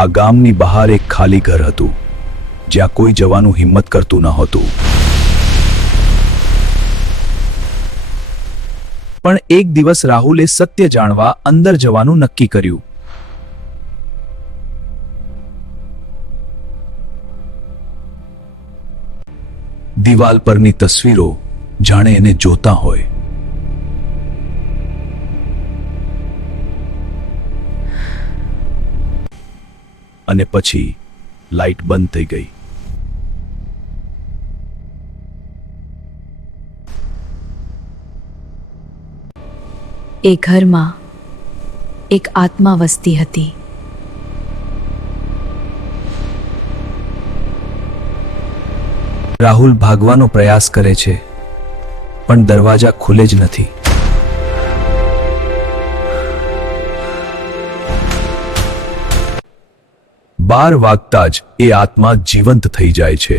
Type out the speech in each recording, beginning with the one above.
આ ગામની બહાર એક ખાલી ઘર હતું, જ્યાં કોઈ જવાનું હિંમત કરતું નહોતું. પણ એક દિવસ રાહુલે સત્ય જાણવા અંદર જવાનું નક્કી કર્યું. દિવાલ પરની તસવીરો જાણે એને જોતા હોય. અને પછી લાઈટ બંધ થઈ ગઈ. એ ઘરમાં એક આત્મા વસતી હતી. રાહુલ ભાગવાનો પ્રયાસ કરે છે, પણ દરવાજા ખુલે જ નથી. બાર વાગતા જ એ આત્મા જીવંત થઈ જાય છે.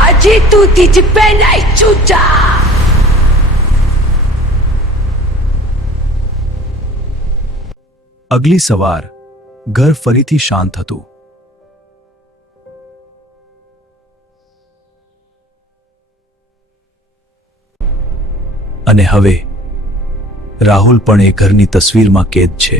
આજે તું તીજ પે નહીં છૂટા. અગલી સવાર ઘર ફરીથી શાંત હતું. અને હવે રાહુલ પણ એ ઘરની તસવીરમાં કેદ છે.